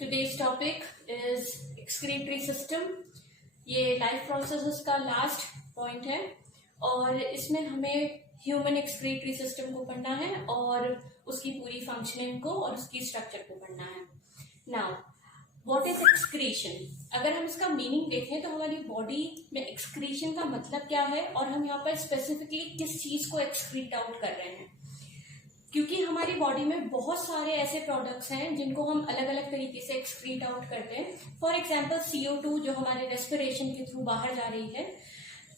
today's topic is excretory system. ये life processes का last point है और इसमें हमें ह्यूमन एक्सक्रीटरी सिस्टम को पढ़ना है और उसकी पूरी फंक्शनिंग को और उसकी स्ट्रक्चर को पढ़ना है. Now what is excretion? अगर हम इसका मीनिंग देखें तो हमारी बॉडी में एक्सक्रीशन का मतलब क्या है और हम यहाँ पर स्पेसिफिकली किस चीज को एक्सक्रीट आउट कर रहे हैं, क्योंकि हमारी बॉडी में बहुत सारे ऐसे प्रोडक्ट्स हैं जिनको हम अलग अलग तरीके से एक्सक्रीट आउट करते हैं. फॉर एग्जांपल CO2 जो हमारे रेस्पिरेशन के थ्रू बाहर जा रही है,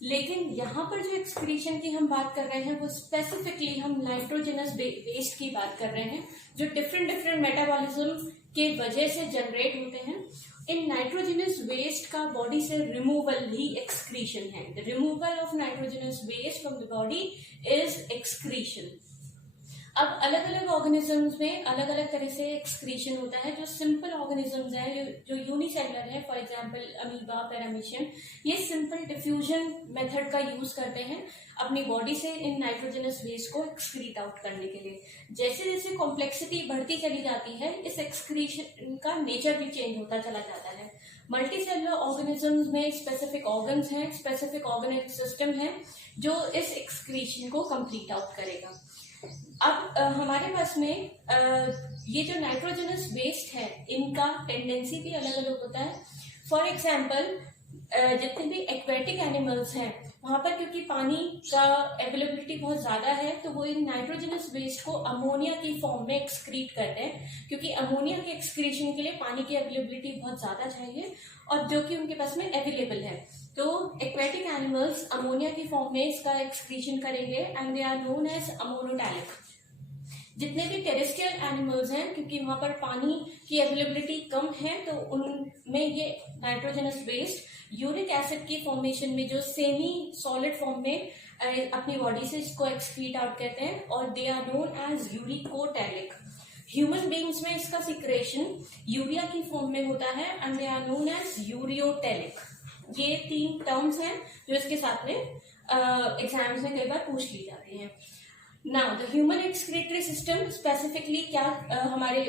लेकिन यहाँ पर जो एक्सक्रीशन की हम बात कर रहे हैं वो स्पेसिफिकली हम नाइट्रोजनस वेस्ट की बात कर रहे हैं जो डिफरेंट मेटाबॉलिज्म के वजह से जनरेट होते हैं. इन नाइट्रोजनस वेस्ट का बॉडी से रिमूवल ही एक्सक्रीशन है. The removal of nitrogenous waste from the body is excretion. अब अलग अलग ऑर्गेनिजम्स में अलग अलग तरह से एक्सक्रीशन होता है. जो सिंपल ऑर्गेनिजम्स हैं जो यूनिसेलुलर है, फॉर एग्जांपल अमीबा, पैरामीशियम, ये सिंपल डिफ्यूजन मेथड का यूज करते हैं अपनी बॉडी से इन नाइट्रोजनस वेस्ट को एक्सक्रीट आउट करने के लिए. जैसे जैसे कॉम्प्लेक्सिटी बढ़ती चली जाती है, इस एक्सक्रीशन का नेचर भी चेंज होता चला जाता है. मल्टीसेलुलर ऑर्गेनिजम्स में स्पेसिफिक ऑर्गन्स हैं, स्पेसिफिक ऑर्गेनिक सिस्टम है जो इस एक्सक्रीशन को कंप्लीट आउट करेगा. अब हमारे पास में ये जो नाइट्रोजनस वेस्ट है इनका टेंडेंसी भी अलग अलग होता है. फॉर एग्जांपल जितने भी एक्वेटिक एनिमल्स हैं वहां पर क्योंकि पानी का अवेलेबिलिटी बहुत ज्यादा है तो वो इन नाइट्रोजनस वेस्ट को अमोनिया की फॉर्म में एक्सक्रीट करते हैं, क्योंकि अमोनिया के एक्सक्रीशन के लिए पानी की अवेलेबिलिटी बहुत ज्यादा चाहिए और जो कि उनके पास में अवेलेबल है. तो एक्वेटिक एनिमल्स अमोनिया की फॉर्म में इसका एक्सक्रीशन करेंगे and they are known as ammonotelic. जितने भी टेरेस्ट्रियल एनिमल्स हैं क्योंकि वहां पर पानी की अवेलेबिलिटी कम है तो उनमें ये नाइट्रोजनस वेस्ट यूरिक एसिड की फॉर्मेशन में जो सेमी सॉलिड फॉर्म में अपनी बॉडी से इसको एक्सक्रीट आउट करते हैं और they are known as uricotelic. Human beings में इसका सिक्रेशन यूरिया की फॉर्म में होता है and they are known as ureotelic. ये 3 टर्म्स हैं जो इसके साथ में एग्जाम्स में कई बार पूछ ली जाती हैं. Now the human excretory system specifically क्या हमारे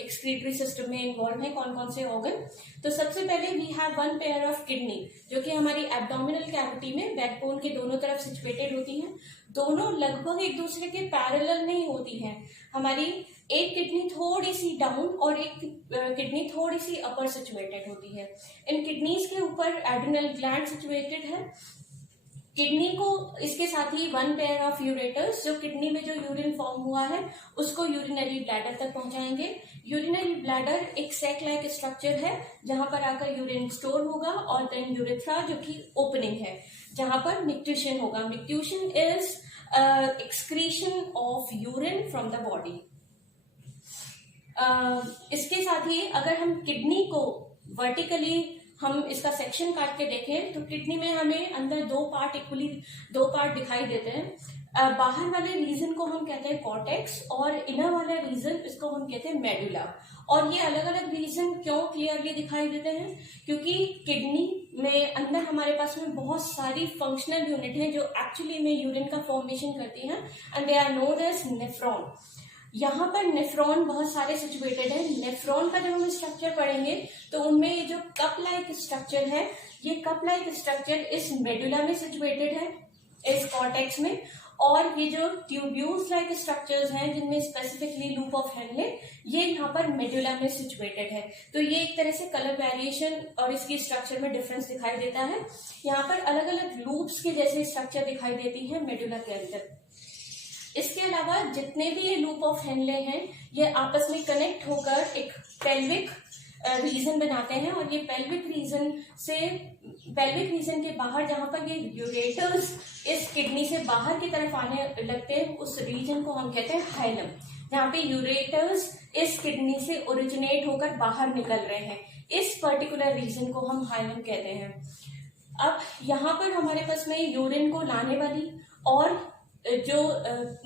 एक्सक्रीटरी सिस्टम में इन्वॉल्व है, कौन कौन से ऑर्गन. तो सबसे पहले we have 1 pair of kidney जो कि हमारी एब्डोमिनल कैविटी में बैकबोन के दोनों तरफ सिचुएटेड होती हैं. दोनों लगभग एक दूसरे के पैरेलल नहीं होती हैं. हमारी एक किडनी थोड़ी सी डाउन और एक किडनी थोड़ी सी अपर सिचुएटेड होती है. इन किडनीज के ऊपर एड्रिनल ग्लैंड सिचुएटेड है. किडनी को इसके साथ ही 1 पेयर ऑफ यूरेटर्स जो किडनी में जो यूरिन फॉर्म हुआ है उसको यूरिनरी ब्लैडर तक पहुंचाएंगे. यूरिनरी ब्लैडर एक सैक लाइक स्ट्रक्चर है जहां पर आकर यूरिन स्टोर होगा और देन यूरेथ्रा जो कि ओपनिंग है जहां पर मिक्ट्यूशन होगा. Micturition is excretion of urine from the body. इसके साथ ही अगर हम किडनी को वर्टिकली हम इसका सेक्शन काट के देखें तो किडनी में हमें अंदर 2 पार्ट दिखाई देते हैं. बाहर वाले रीजन को हम कहते हैं कॉर्टेक्स और इनर वाला रीजन इसको हम कहते हैं मेडुला. और ये अलग अलग रीजन क्यों क्लियरली दिखाई देते हैं? क्योंकि किडनी में अंदर हमारे पास में बहुत सारी फंक्शनल यूनिट हैं जो एक्चुअली में यूरिन का फॉर्मेशन करती हैं and they are known as nephron. यहाँ पर नेफ्रॉन बहुत सारे सिचुएटेड है. नेफ्रॉन का जब हम स्ट्रक्चर पढ़ेंगे तो उनमें ये जो कप लाइक स्ट्रक्चर है, ये कप लाइक स्ट्रक्चर इस मेडुला में सिचुएटेड है, इस कॉर्टेक्स में. और ये जो ट्यूब्यूल्स लाइक स्ट्रक्चर्स हैं जिनमें स्पेसिफिकली लूप ऑफ हेनले, ये यहाँ पर मेडुला में सिचुएटेड है. तो ये एक तरह से कलर वेरिएशन और इसकी स्ट्रक्चर में डिफरेंस दिखाई देता है. यहाँ पर अलग अलग लूप्स के जैसे स्ट्रक्चर दिखाई देती है मेडुला के अंदर. इसके अलावा जितने भी ये लूप ऑफ हेनले हैं ये आपस में कनेक्ट होकर एक पेल्विक रीजन बनाते हैं और ये पेल्विक रीजन के बाहर जहां पर ये यूरेटर्स इस किडनी से बाहर की तरफ आने लगते हैं उस रीजन को हम कहते हैं हाइलम. जहाँ पे यूरेटर्स इस किडनी से ओरिजिनेट होकर बाहर निकल रहे हैं, इस पर्टिकुलर रीजन को हम हाइलम कहते हैं. अब यहाँ पर हमारे पास में यूरिन को लाने वाली और जो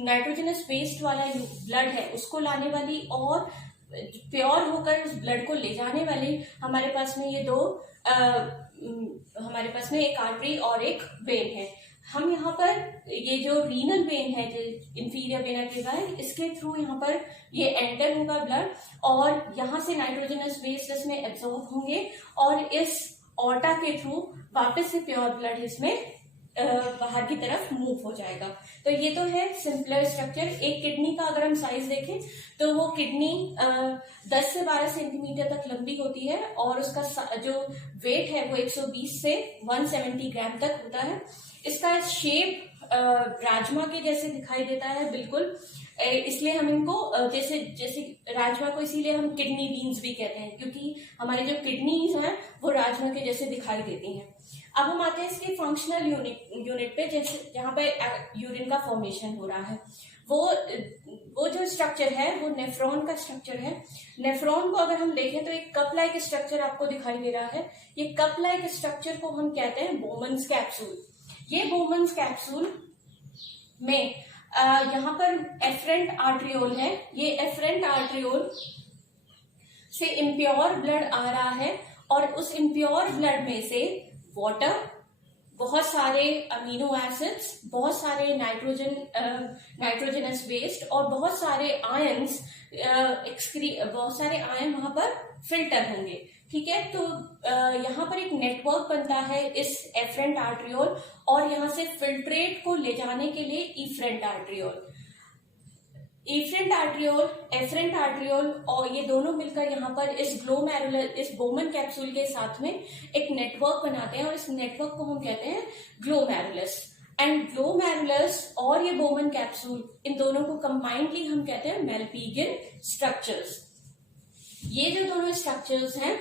नाइट्रोजनस वेस्ट वाला ब्लड है उसको लाने वाली और प्योर होकर उस ब्लड को ले जाने वाली हमारे पास में ये 2 हमारे पास में एक आर्टरी और एक वेन है. हम यहाँ पर ये जो रीनल वेन है, इंफीरियर वेना केवा, इसके थ्रू यहाँ पर ये एंटर होगा ब्लड, और यहाँ से नाइट्रोजनस वेस्ट इसमें एब्सॉर्ब होंगे, और इस ऑर्टा के थ्रू वापस से प्योर ब्लड इसमें बाहर की तरफ मूव हो जाएगा। तो ये तो है सिंपलर स्ट्रक्चर। एक किडनी का अगर हम साइज देखें तो वो किडनी 10 से 12 सेंटीमीटर तक लंबी होती है, और उसका जो वेट है वो 120 से 170 ग्राम तक होता है। इसका शेप राजमा के जैसे दिखाई देता है बिल्कुल, इसलिए हम इनको जैसे जैसे राजमा को इसीलिए हम किडनी बीन्स भी कहते हैं, क्योंकि हमारी जो किडनीज हैं वो राजमा के जैसे दिखाई देती हैं। अब हम आते हैं इसके फंक्शनल यूनिट पे, जैसे जहाँ पे यूरिन का फॉर्मेशन हो रहा है। वो जो स्ट्रक्चर है वो नेफ्रॉन का स्ट्रक्चर है। नेफ्रॉन को अगर हम देखें तो एक कप लाइक स्ट्रक्चर आपको दिखाई दे रहा है। ये कप लाइक स्ट्रक्चर को हम कहते हैं बोमन्स कैप्सूल। ये बोमन्स कैप्सूल में यहाँ पर एफरेंट आर्ट्रियोल है। ये एफरेंट आर्ट्रियोल से इम्प्योर ब्लड आ रहा है, और उस इम्प्योर ब्लड में से वाटर, बहुत सारे अमीनो एसिड्स, बहुत सारे नाइट्रोजनस वेस्ट और बहुत सारे आयंस बहुत सारे आयन वहां पर फिल्टर होंगे। ठीक है, तो यहाँ पर एक नेटवर्क बनता है इस एफरेंट आर्ट्रियोल, और यहाँ से फिल्ट्रेट को ले जाने के लिए इफरेंट आर्ट्रियोल। एफरेंट आर्ट्रियोल और ये दोनों मिलकर यहाँ पर इस बोमन कैप्सूल के साथ में एक नेटवर्क बनाते हैं, और इस नेटवर्क को हम कहते हैं ग्लोमेरुलस। एंड ग्लोमेरुलस और ये बोमन कैप्सूल, इन दोनों को कंबाइंडली हम कहते हैं मेल्पिगियन स्ट्रक्चर्स। ये जो दोनों स्ट्रक्चर्स हैं,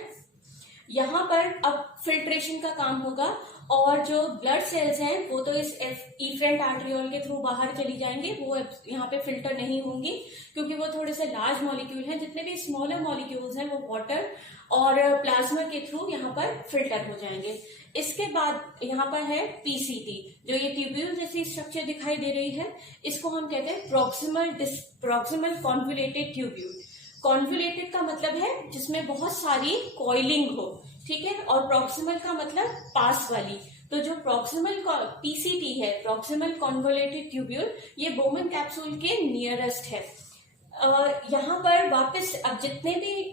यहाँ पर अब फिल्ट्रेशन का काम होगा, और जो ब्लड सेल्स हैं वो तो इस इफरेंट आर्ट्रियोल के थ्रू बाहर चली जाएंगे, वो यहाँ पे फिल्टर नहीं होंगी, क्योंकि वो थोड़े से लार्ज मॉलिक्यूल हैं। जितने भी स्मॉलर मॉलिक्यूल्स हैं वो वाटर और प्लाज्मा के थ्रू यहाँ पर फिल्टर हो जाएंगे। इसके बाद यहाँ पर है पीसीटी, जो ये ट्यूब्यूल जैसी स्ट्रक्चर दिखाई दे रही है, इसको हम कहते हैं प्रॉक्सिमल कॉन्वुलेटेड ट्यूब्यूल। कॉन्वुलेटेड का मतलब है जिसमें बहुत सारी कॉइलिंग हो, ठीक है, और प्रॉक्सिमल का मतलब पास वाली। तो जो प्रॉक्सिमल पीसीटी है, प्रॉक्सिमल कॉन्वुलेटेड ट्यूब्यूल, ये बोमन कैप्सूल के नियरेस्ट है। यहाँ पर वापस अब जितने भी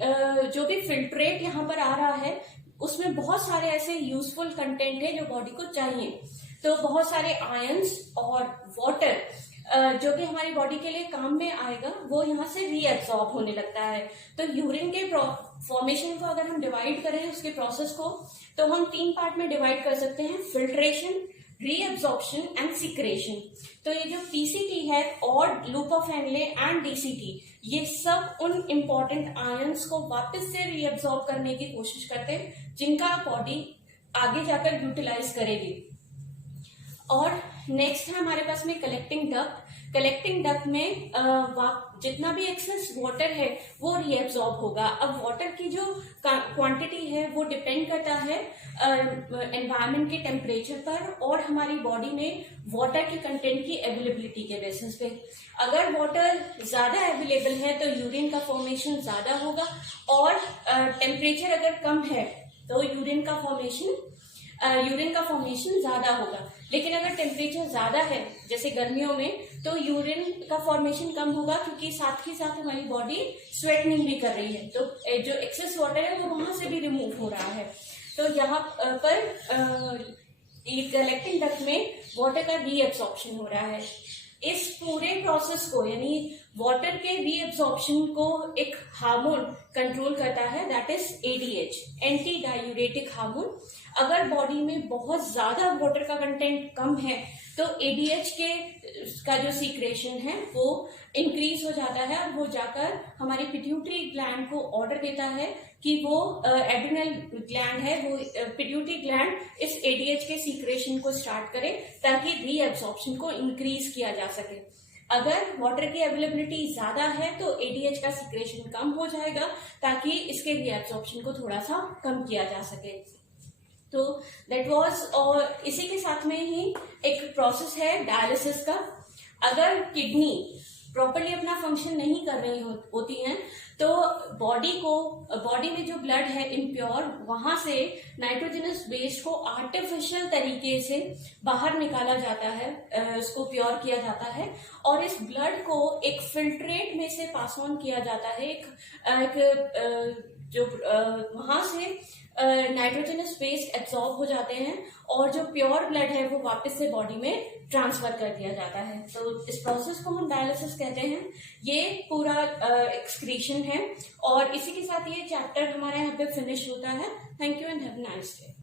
जो भी फिल्ट्रेट यहाँ पर आ रहा है, उसमें बहुत सारे ऐसे यूजफुल कंटेंट है जो बॉडी को चाहिए। तो बहुत सारे आयंस और वाटर जो कि हमारी बॉडी के लिए काम में आएगा, वो यहाँ से रीएब्सॉर्ब होने लगता है। तो यूरिन के फॉर्मेशन को अगर हम डिवाइड करें उसके प्रोसेस को, तो हम 3 पार्ट में डिवाइड कर सकते हैं: फिल्ट्रेशन, रीएब्सॉर्प्शन एंड सिक्रेशन। तो ये जो पीसीटी है और loop of Henle and DCT, ये सब उन इंपॉर्टेंट आयंस को वापस से रीएब्सॉर्ब करने की कोशिश करते हैं, जिनका बॉडी आगे जाकर यूटिलाइज करेगी। और नेक्स्ट है हमारे पास में कलेक्टिंग डक्ट। कलेक्टिंग डक्ट में जितना भी एक्सेस वाटर है वो रीएब्सॉर्ब होगा। अब वाटर की जो क्वांटिटी है वो डिपेंड करता है एनवायरनमेंट के टेम्परेचर पर और हमारी बॉडी में वाटर के कंटेंट की अवेलेबिलिटी के बेसिस पे। अगर वाटर ज्यादा अवेलेबल है तो यूरिन का फॉर्मेशन ज्यादा होगा, और टेम्परेचर अगर कम है तो यूरिन का फॉर्मेशन ज्यादा होगा। लेकिन अगर टेम्परेचर ज्यादा है जैसे गर्मियों में, तो यूरिन का फॉर्मेशन कम होगा, क्योंकि साथ ही साथ हमारी बॉडी स्वेटनिंग भी कर रही है, तो जो एक्सेस वाटर है वो वहां से भी रिमूव हो रहा है। तो यहाँ पर कलेक्टिंग डक्ट में वाटर का रीएब्सॉर्प्शन हो रहा है। इस पूरे प्रोसेस को, यानी वाटर के रीएब्सॉर्प्शन को एक हार्मोन कंट्रोल करता है, that is ADH, anti diuretic hormone. अगर बॉडी में बहुत ज्यादा वाटर का कंटेंट कम है तो एडीएच का जो सीक्रेशन है वो इंक्रीज हो जाता है, और वो जाकर हमारी पिट्यूटरी ग्लैंड को ऑर्डर देता है कि वो एड्रिनल ग्लैंड है, वो पिट्यूटरी ग्लैंड इस एडीएच के सीक्रेशन को स्टार्ट करे ताकि रीएब्सॉर्प्शन को इंक्रीज किया जा सके। अगर वाटर की अवेलेबिलिटी ज्यादा है तो एडीएच का सीक्रेशन कम हो जाएगा ताकि इसके रीएब्सॉर्प्शन को थोड़ा सा कम किया जा सके। तो दैट वाज, और इसी के साथ में ही एक प्रोसेस है डायलिसिस का। अगर किडनी प्रॉपरली अपना फंक्शन नहीं कर रही होती हैं, तो बॉडी में जो ब्लड है इम्प्योर, वहां से नाइट्रोजनस वेस्ट को आर्टिफिशियल तरीके से बाहर निकाला जाता है, इसको प्योर किया जाता है और इस ब्लड को एक फिल्ट्रेट में से पास ऑन किया जाता है, वहां से नाइट्रोजनस वेस्ट एब्जॉर्ब हो जाते हैं और जो प्योर ब्लड है वो वापस से बॉडी में ट्रांसफर कर दिया जाता है। तो इस प्रोसेस को हम डायलिसिस कहते हैं। ये पूरा एक्सक्रीशन है और इसी के साथ ये चैप्टर हमारा यहाँ पे फिनिश होता है। Thank you and have a nice day.